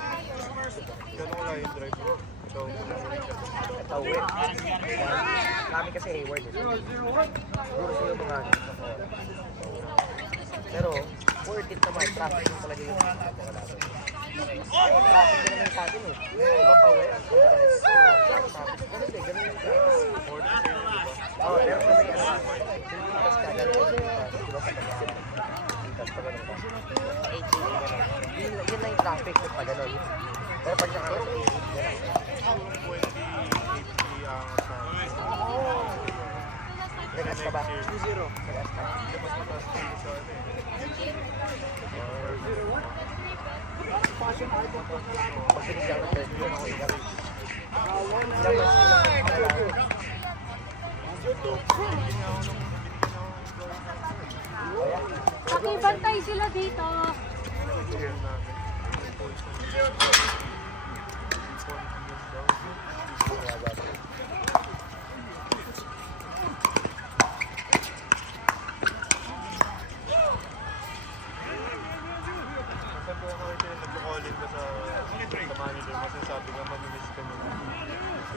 Gano'n ko lang yung drive mo? Ito, Win. Kami kasi Hayward. Siguro sila mga pero worth it naman. Traffic yung talaga yung traffic din naman sa atin eh. Iba pa Win. Ganun eh. Ganun yung traffic. Oo, pero kung may ano, dilitas ka, ganun. Diba pa ganun? Dilitas pa ganun. 18, yun lang yung traffic pa ganun. Pero pag nakaka sa 18, ganun. Nagas ka ba? 2-0. Nagas ka. Pag binigyan ng 30, yun ako ikaw. Pakibantay sila dito. Masasabi ka, mamimiss ka nila.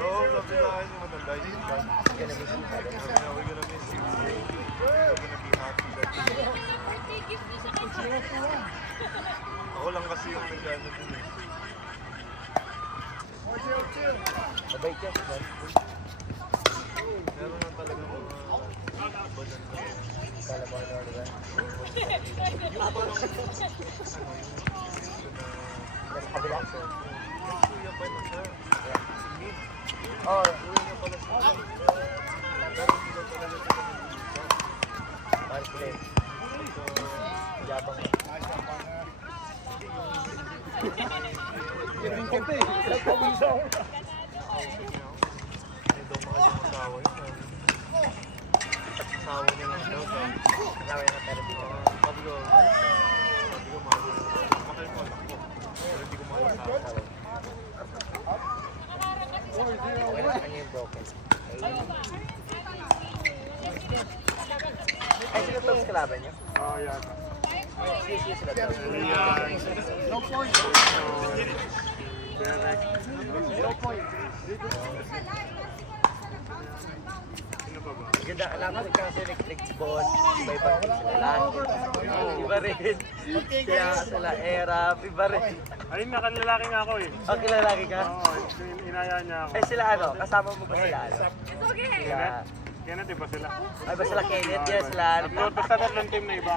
Oo, sabi sa akin yung matanda yun ka. Gonna miss you. Sabi na, we're gonna miss you. We're gonna be happy that you. Birthday gift niyo sa kanya. Ako lang kasi yung nagano dun eh. Mabait yan. Meron lang talaga mga badan na. Kala mo ano, diba? Kabila? Kuya pa yun siya. Oo. Kuya niya pala siya. Pero hindi daw talaga siya nag-iisa. Mahal sila eh. Yabang. Yung kape. Nagpabusaw. Hindi daw mahal yung asawa yun. Asawa niya lang daw. Asawa niya ng therapy. Sabi ko, mahal ko. Mahal ko anak ko. Pero hindi ko mahal sa asawa. Okay na sa kanya yung broken. Ay, sino tops kalaban niyo? Oo, yan. Sino sila tops? No point. Derek. No point. Sino pa ba? Ganda, alam ko kasi electric boss, iba-iba rin sila lahat. Iba rin. Kaya sila Erap, iba rin. Ayun, nakanlalaki nga ako eh. Oh, kilalaki ka? Oo, inaya niya ako. Eh sila ano, kasama mo ba sila ano? Sila, Kenneth, iba sila? ay ba sila Kenneth? Yan sila. Tatlo, basta tatlong team na iba.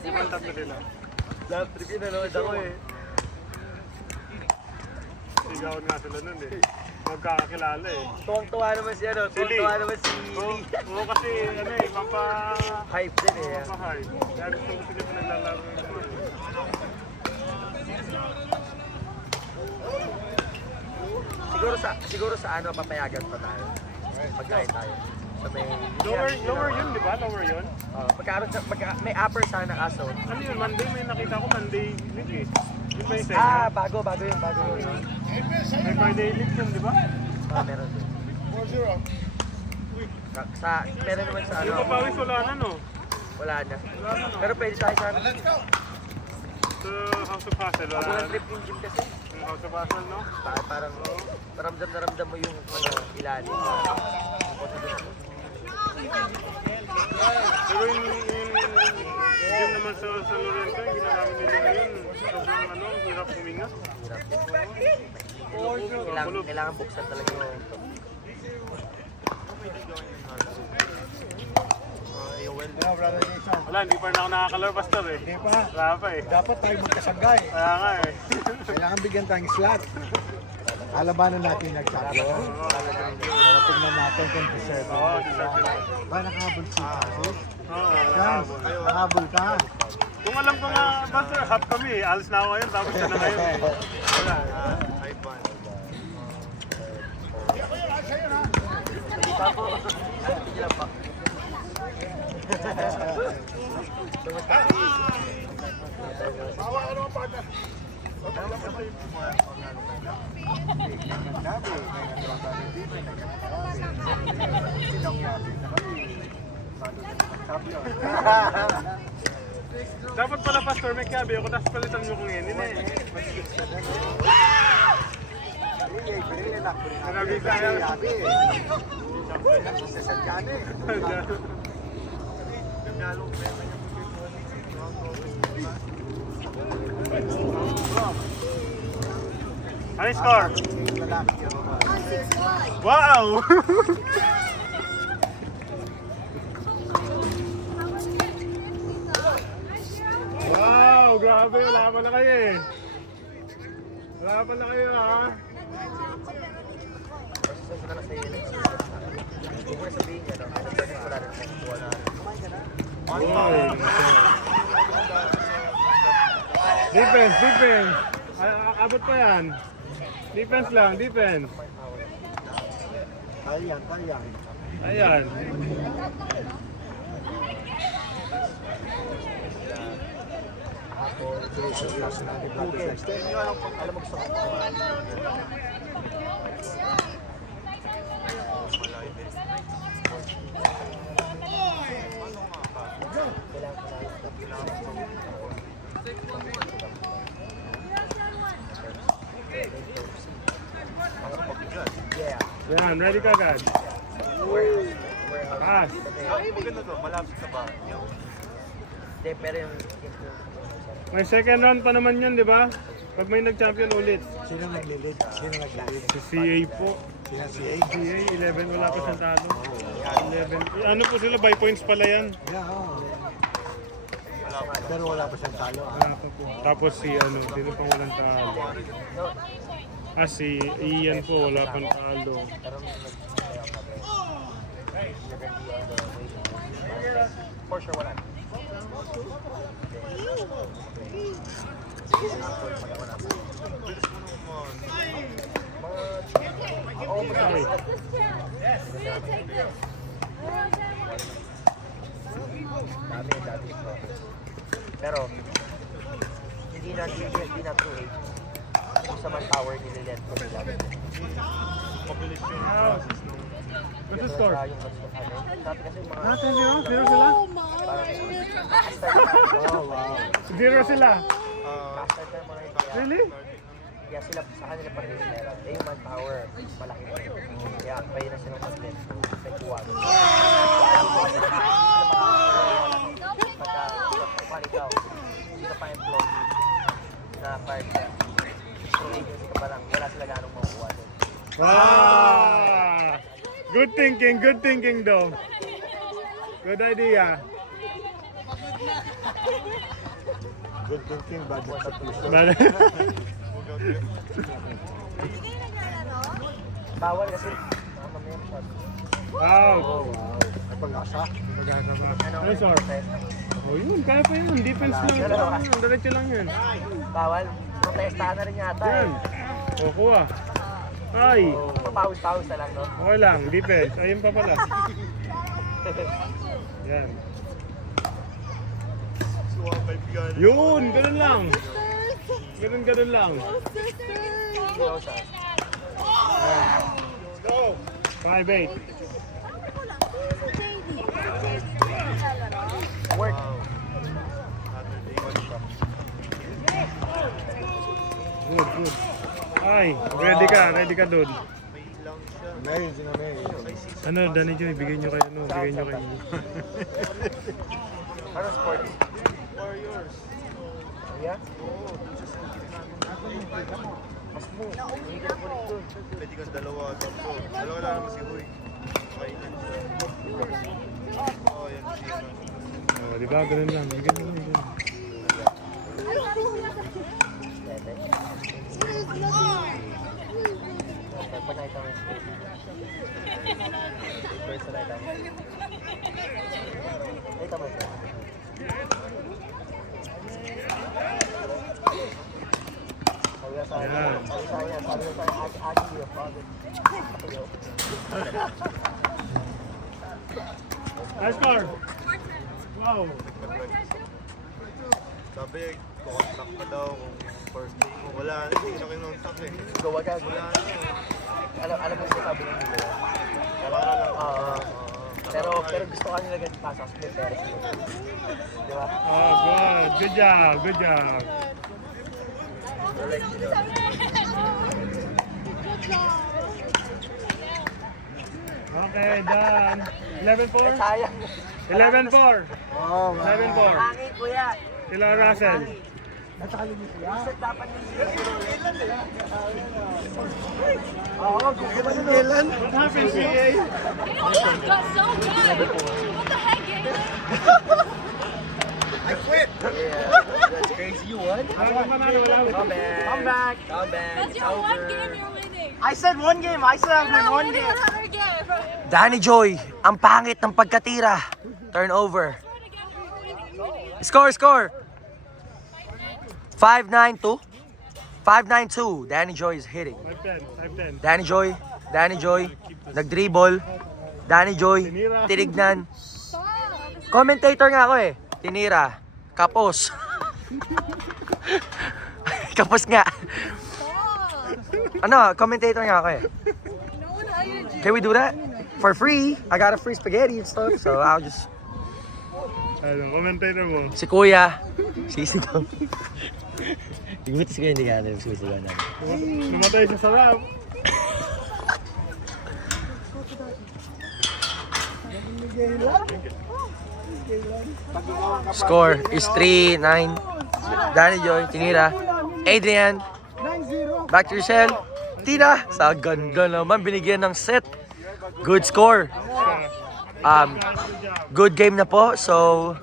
Ibang tatlo sila. Love trip yun, nanood ako eh. Sigawan nga sila nun eh. Magkakakilala eh. Tuwang-tuwa naman si ano, Si Lee. tuwang-tuwa naman si Oo, Lee. oo, kasi ano eh, Hype din eh. pampahay. Kaya gusto ko sila pinaglalaro ng mga eh. Siguro sa ano, papayagan pa tayo. Pagkain tayo. Sa may... Lower yun, di ba? Lower yun? May upper sana kaso. Ano yun? Monday, may nakita ko Monday League eh. Yun ba yung sa Ah, inyo? bago yun. May Friday League yun, di ba? Meron din. 4-0. Meron naman sa ano. Yung papawis wala na no? Wala na. Pero pwede tayo sana. Sa House of Hassel, wala Walang na. trip yung gym kasi. Yung House of Hassel, no? Parang ramdam na ramdam mo yung ano, ilalim. Pero yung gym naman sa Lorenzo, yung ginagamit nila ngayon, sobrang ano, hirap huminga. Kailangan buksan talaga yung Wala, hindi pa rin ako nakakalaro pastor eh. Hindi pa. Wala pa eh. Dapat tayo magkasagay. Kaya nga eh. Kailangan bigyan tayong slot. Alabanan natin nagkakaroon. Tingnan natin kung deserve. Oo, deserve nila. Ba, nakahabol si Pasis? Oo, Yan, nakahabol ka. kung alam ko nga, pastor, half kami eh. Alis na ako ngayon, tapos siya na ngayon. Wala. Hindi pa po. Sige lang pa. champion. Dapat pala Pastor, may kabi ako, tapos palitan mo kung yun. Hindi eh. Nabisa yan. Ano score? Wow! Wow! Grabe! Wala pa na kayo eh! Wala pa na kayo ha! Wow! Defense! Defense! Abot pa yan! Defense lang! Defense! Kaya yan. Ayan! Alam mo gusto ko. Yan! Ready ka agad! Pass! Maganda to, malapit sa ba? Hindi, pero yung... May second round pa naman yan, di ba? Pag may nag-champion ulit. Sino nag-lead? Sino nag-lead? Si CA po. Sino si A? CA, 11, wala pa siyang talo. 11. Ano po sila? By points pala yan. Yeah, oo. Pero wala pa siyang talo. ah. Wala pa po. Tapos si ano, sino pang walang talo? Si Ian po, wala pang talo. For sure, wala. Ay, Dami. Pero, hindi na 2-8. Kung sa manpower, nililent ko nila. mabilis yung process nung... What's the score? Sabi kasi mga... 10-0? 0 sila? Oh, wow. 0 sila? Bastard na mga ito. Really? Kaya sila, sa kanila pa rin meron. Eh, yung manpower, malaki na. Kaya pwede na silang mag-let. Sa kuwan. Pagka ikaw, hindi ka pa employee na part ka. So, agency ka pa lang, wala sila ganong makukuha doon. Wow! Good thinking though. Good idea. Good thinking, bad execution. Bawal kasi, mamaya shot. Wow! Oh, wow. May pag-asa. Ano sir? Oh yun, kaya pa yun. Defense lang. Diretso lang yun. Bawal, protestahan na rin yata Yan. eh. O, kuha. Ay! Papawis-pawis na lang, no? Okay lang, defense. Ayun pa pala. Yan. Yun, ganun lang. Ganun lang. Zero shot. 5-8. Work. Good. Ay, ready ka doon. May, sino may? Ano, Danny Joy, bigay nyo kayo, no? Bigay nyo kayo. Ano sport? Warriors. Yeah? Mas mo. Hindi ka po rin doon. Pwede kang dalawa, tatlo. Dalawa lang naman si Huy. Okay lang siya. Oo, yan si Huy. Oh, di ba? Ganun lang. Bigyan nyo kayo. Pag nakita mo yung sport. First na nakita mo. Nakita mo siya. Ayan. Nice score! Wow! Sabi, contact pa daw kung first day mo. Wala na, hindi na kinontak eh. Gawa ka. Wala na. Alam mo siya sabi ng nila. Para lang. Pero gusto ko nila ganit pasok sa Perez. Di ba? Oh, good. Good job. Good job. Okay, done. 11-4? Sayang. 11-4. Oh, 11-4. Hangin, kuya. Sila Russell. Nasa kalinis siya. Dapat yung Oo, gusto ba nila? Ilan? What happened, CA? It got so good. What the heck, Galen? I quit! Yeah, that's crazy. You won? Come back. Come back. Come back. That's your one game you're winning. I said one game. I said I'm You're winning one winning game. another game. Danny Joy, ang pangit ng pagkatira. Turnover. Score, score. 5-9-2. 5-9-2. Danny Joy is hitting. 5-10. Danny Joy, nag-dribble. Danny Joy, tinignan. Commentator nga ako eh. Tinira. Kapos. Kapos nga. Ano, commentator nga ako eh. Can we do that? For free. I got a free spaghetti and stuff, so I'll just... Ano, commentator mo. Si Kuya, sisigaw. Buti si Kuya hindi ka natin sisigaw namin. Namatay sa sarap. Score is 3-9. Danny Joy, tinira. Adrian, 9-0. back to your cell. Tina, sa ganda naman, binigyan ng set. Good score. Good game na po, so...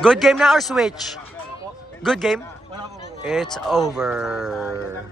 Good game na or switch? Good game? It's over.